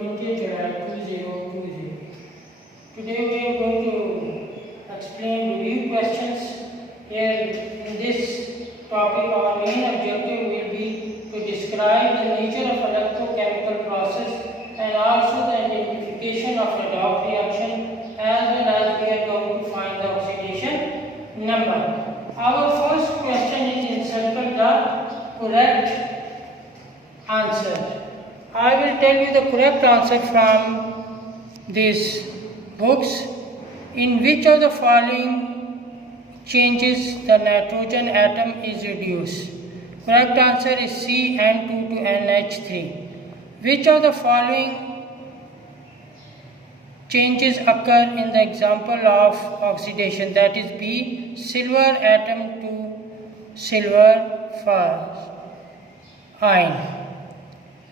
20th July 2020. Today we are going to explain review questions. Here in this topic our main objective will be to describe the nature of electrochemical process and also the identification of the Redox reaction, as well as we are going to find the oxidation number. Our first question is encircle the correct answer. I will tell you the correct answer from these books. In which of the following changes the nitrogen atom is reduced? Correct answer is C, N2 to NH3. Which of the following changes occur in the example of oxidation? That is B, silver atom to silver ion.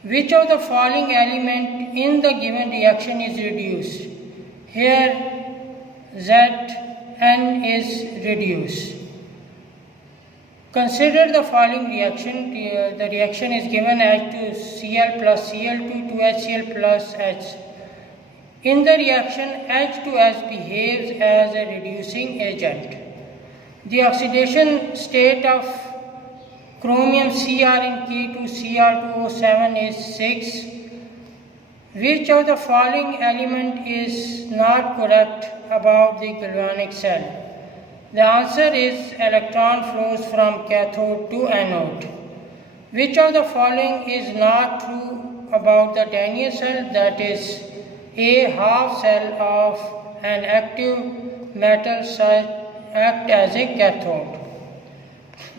Which of the following element in the given reaction is reduced? Here Zn is reduced. Consider the following reaction. The reaction is given H2Cl plus Cl2 to HCl plus H. In the reaction, H2S behaves as a reducing agent. The oxidation state of chromium Cr in K2Cr2O7 is 6. Which of the following element is not correct about the galvanic cell? The answer is electron flows from cathode to anode. Which of the following is not true about the Daniell cell? That is a half cell of an active metal act as a cathode.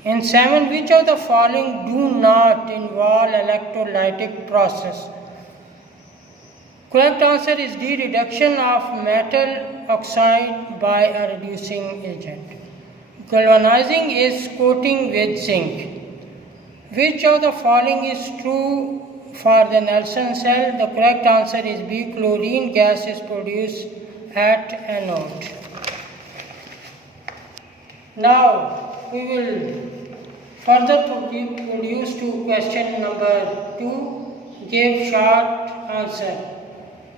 In 7, which of the following do not involve electrolytic process? Correct answer is D, reduction of metal oxide by a reducing agent. Galvanizing is coating with zinc. Which of the following is true for the Nelson cell? The correct answer is B, chlorine gas is produced at anode. Now we will further produce to question number 2. Give short answer.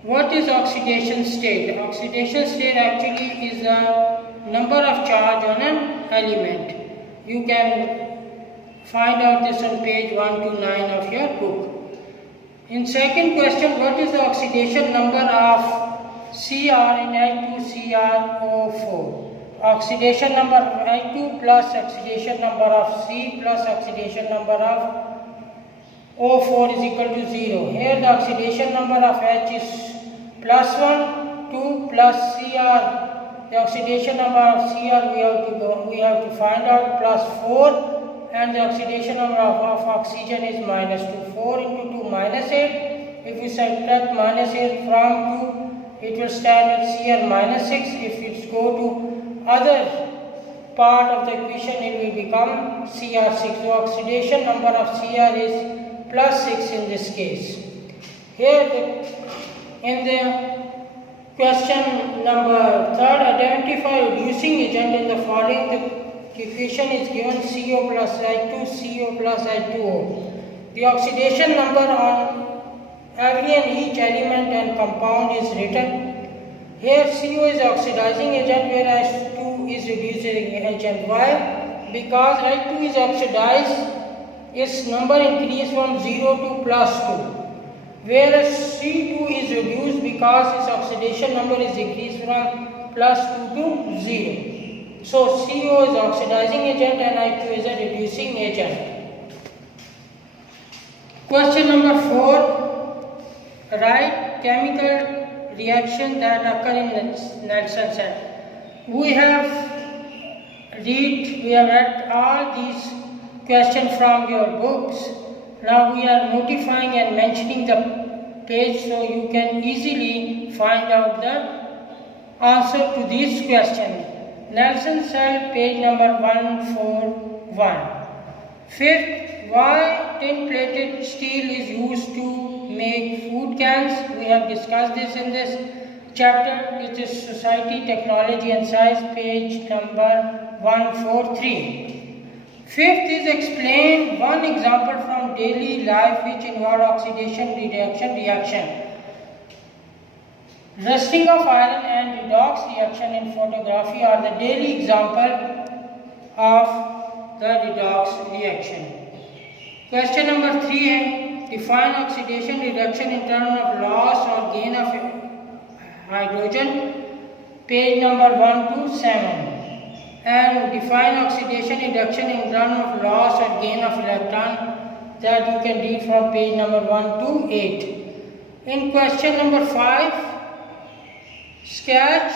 What is oxidation state? Oxidation state actually is the number of charge on an element. You can find out this on page 129 of your book. In second question, what is the oxidation number of Cr in H2Cr O4? Oxidation number of H2 plus oxidation number of C plus oxidation number of O4 is equal to 0. Here the oxidation number of H is plus 1, 2 plus Cr. The oxidation number of Cr we have to find out plus 4, and the oxidation number of oxygen is minus 2. 4 into 2 minus 8. If we subtract minus 8 from 2, it will stand at Cr minus 6. If it go to other part of the equation, it will become Cr6. The oxidation number of Cr is plus 6 in this case. Here in the question number 3, identify reducing agent in the following. The equation is given CO plus H2, CO plus H2O. The oxidation number on every and each element and compound is written. Here CO is oxidizing agent, whereas H2 is reducing agent. Why? Because H2 is oxidized, its number increased from 0 to plus 2. Whereas C2 is reduced because its oxidation number is decreased from plus 2 to 0. So CO is oxidizing agent and H2 is a reducing agent. Question number 4. Write chemical reaction that occur in Nelson cell. We have read all these questions from your books. Now we are notifying and mentioning the page so you can easily find out the answer to this question. Nelson cell, page number 141. Fifth, why tin plated steel is used to make food cans? We have discussed this in this chapter. It is Society, Technology and Science, page number 143. Fifth is explain one example from daily life which involve oxidation reduction reaction. Rusting of iron and redox reaction in photography are the daily example of the redox reaction. Question number 3 है define oxidation reduction in terms of loss or gain of hydrogen, page number 1 to 7, and define oxidation reduction in terms of loss or gain of electron, that you can read from page number 1 to 8. In question number 5, sketch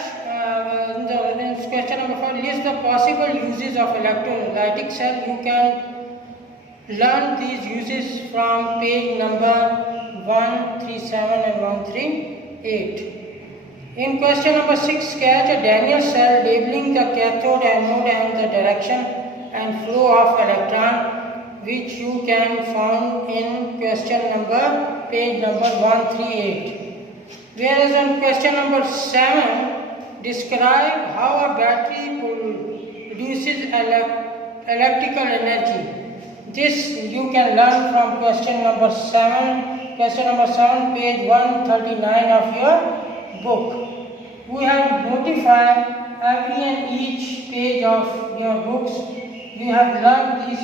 in question number 5, list the possible uses of electrolytic cell. You can learn these uses from page number 137 and 138. In question number 6, sketch a Daniell cell labeling the cathode, anode and the direction and flow of electron, which you can find in question number page number 138. Whereas on question number 7, describe how a battery produces electrical energy. This you can learn from question number 7. Question number 7, page 139 of your book. We have notified every and each page of your books. You have learned this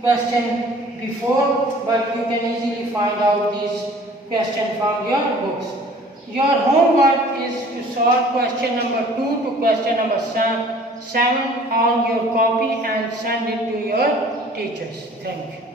question before, but you can easily find out this question from your books. Your homework is to solve question number 2 to question number 7 on your copy and send it to your teachers. Thank you.